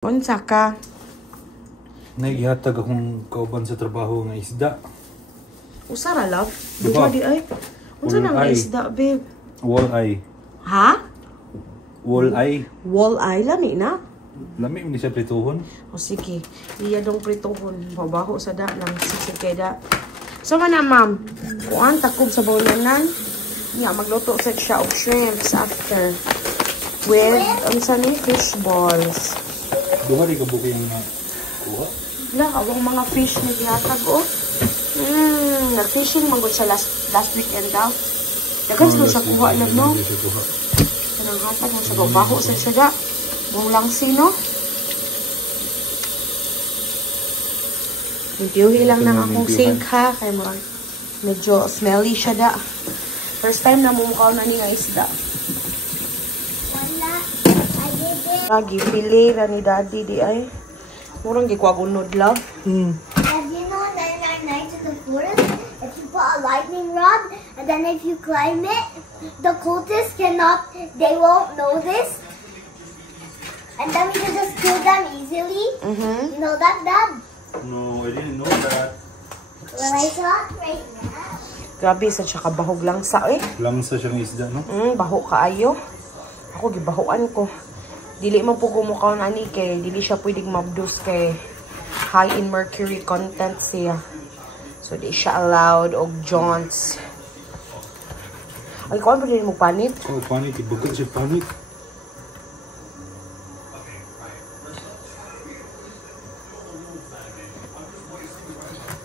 Unsa ka? Nagihatag akong kauban sa trabaho nga isda. Usa ra love? Diba? Di ay. Unsa na nga isda, babe? Walleye. Ha? Walleye. Walleye lami na? Lami hindi siya prituhon. O sige, iya dong prituhon. Babaho sa da lang sisig kay da. So man na ma'am, kuan takob sa bawlanan. Nya magluto sa siya og shrimps after with unsa ni fish balls. Duha rin kabuki yung kuha. La, awang mga fish na gihatag oh. Nag-fishing manggod sa last weekend daw. Dagan sila siya kuha lang, no? Kanang hatag sa babaho sa siya da. Buong lang sino. Impiyuhi lang ng akong sink ha. Kaya medyo smelly siya da. First time na mumukhaw na ni nga isda. Lagi pili ra ni daddy di ay. Murang gikwagunod love. And you know that in our nights in the forest, if you put a lightning rod and then if you climb it, the cultists cannot, they won't know this. And then we can just kill them easily. You know that, Dad? No, I didn't know that. Well, I saw it right now. Grabe sa siya kabahog lang sa eh. Lamsa siyang isda, no? Baho kaayo. Ako gibahoan ko. Dili man po kumukaw na ani kay dili siya pwedeng mabdus kay high in mercury content siya. So di siya allowed og jaunts. Ay ko ba din mo panit? Oh, panit. Ibugot siya panit.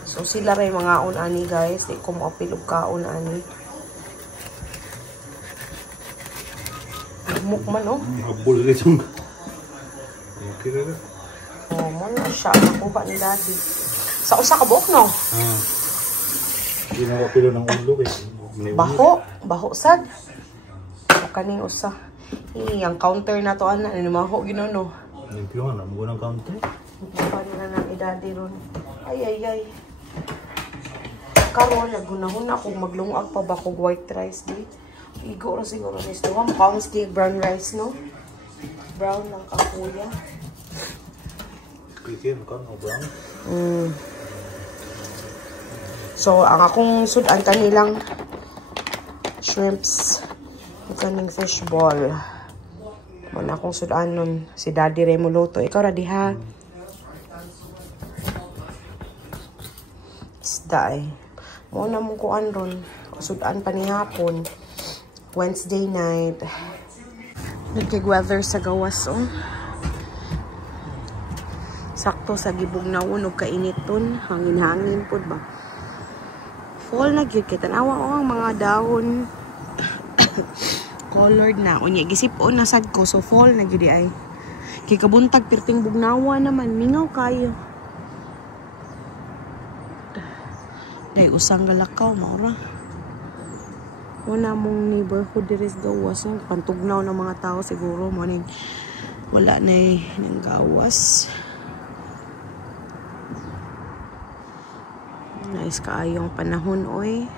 So sila ray mga on ani guys, di ko mo apilog kaon ani. Mukman oh. Habol rin itong. Okay na na. Oh, mo na siya nakuha ni daddy. Sa usa ka buok no? Hindi na kapilo ng ulo eh. Baho sad. O kaning usa. Ang counter na to ana ni maho ginono. Limpyo na mo ng counter. Paano na ni daddy ron. Ay. Karon nagunahon ako maglungag pa ba kog white rice di. Igo ra siguro ni ito. Mukhang steak brown rice, no? Brown lang kakuya. Kikin ka, no brown? So, ang akong sudan kanilang shrimps. Kaning fish ball. Muna akong sudan nun. Si Daddy Remo luto. Ikaw ra diha. Isda eh. Muna mong kuan ron. Sudan pa ni hapon. Wednesday night. Nagkig-weather sa gawas, oh. Sakto sa gibog na unog kainit ton. Hangin-hangin po ba? Fall na gyud kay tanawa oh ang mga dahon. Colored na. Unya gisip-on na sad ko. So fall na gyud ay. Kay kabuntag perting bugnawa naman. Mingaw kayo. Day usang galakaw, maura. Wala mong neighborhood deres gawas. Pantugnaw ng mga tao siguro. Wala na ng gawas. Nice kaayong panahon, oy.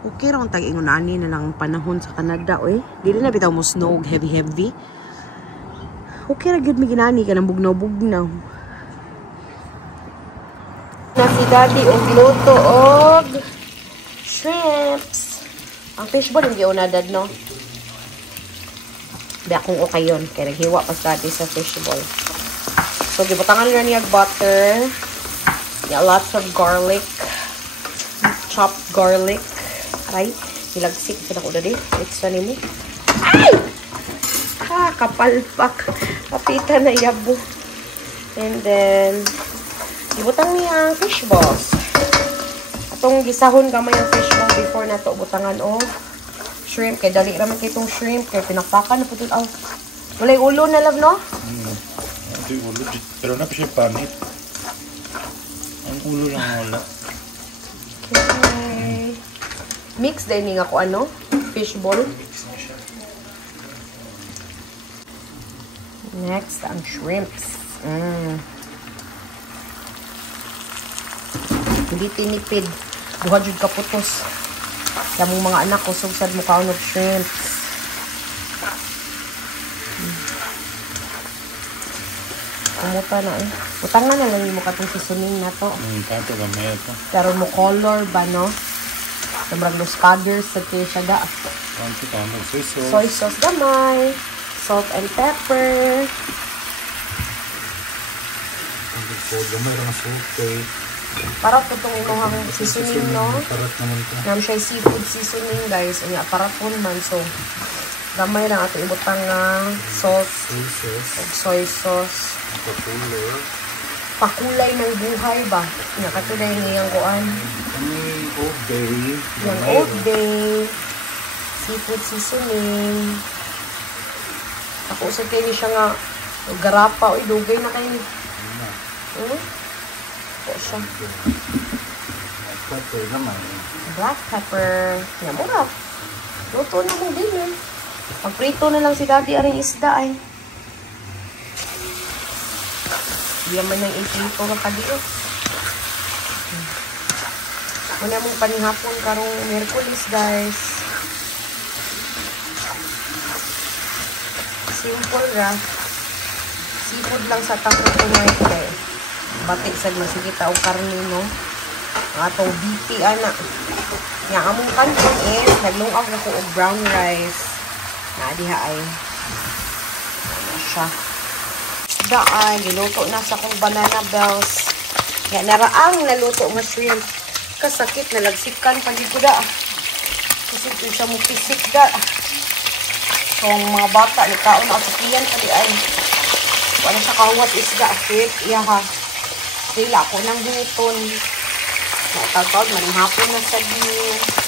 Okay raw tag-ingunani na lang panahon sa Canada, oy. Dili na bitaw mo snow, heavy. Okay ra gyud mi ginani ka ng bugnaw-bugnaw. Na si Daddy og luto og shrimps. Ang fishball hindi unadad, no? Di akong okay yun. Kaya naghiwa pa sa sa fishball. So, gibutangan na niya butter. Yeah, lots of garlic. Chopped garlic. Aray. Nilagsik. Ito na ko na din. Extra ni mo. Ay! Ha! Kapalpak. Kapita na yabo. And then, gibutang niya ang fishballs. Itong gisahon gamay ang fishball before na to butangan o shrimp. Kaya dali raman kay itong shrimp. Kaya pinakpakan na po ito. Walay ulo na love, no? Ito yung ulo. Pero na pa siya panit. Ang ulo lang wala. Okay. Mix din nga ko ano? Fishball. Mix na siya. Next, ang shrimps. Hindi tinipid. Duha jud kaputos. Sa mong mga anak ko sugsad mo kaon og shrimps. Kumuta na eh. Butangan na lang mo katong seasoning na to. Kanto gamay ito. Pero mo color ba, no? Sobrang los colors sa siya da. Kanto kamo. Soy sauce. Soy sauce gamay. Salt and pepper. Gamay lang sauce. Para po itong inuhang seasoning, no? Parat naman ito. Nam siya seafood seasoning, guys. Unya, para po man. So, gamay lang ato ibutang salt. Soy sauce. Soy sauce. Pakulay. Pakulay ng buhay ba? Nakatulay ngayang kuan. Old Bay. Yung Old Bay. Seafood seasoning. Ako sa kayo siya nga garapa. Uy, dugay na kayo. Ako siya. Pepper naman. Black pepper. Yan mo na. Luto na mo din eh. Magprito na lang si daddy aring isda ay. Hindi naman nang iprito ka kadios. Muna mong panihapon karong Merkulis, guys. Simple ra. Seafood lang sa tapo tonight, guys. Batik sa masigita o karne, no? Ang atong BP, anak. Nga, among kanton is, naglungag ako o brown rice. Diha ay. Ano siya. Daan, niluto na sa kong banana bells. Yan, naraang naluto nga shrimp. Kasakit, nalagsikan pa dito da. Kasi ito siya mo pisik da. So, ang mga bata, nagkaon na sa tiyan pali ay. Ano sa kahuwat isda, shit, iya ha. Sila ko ng buton. Natagod, manihapon na sa din.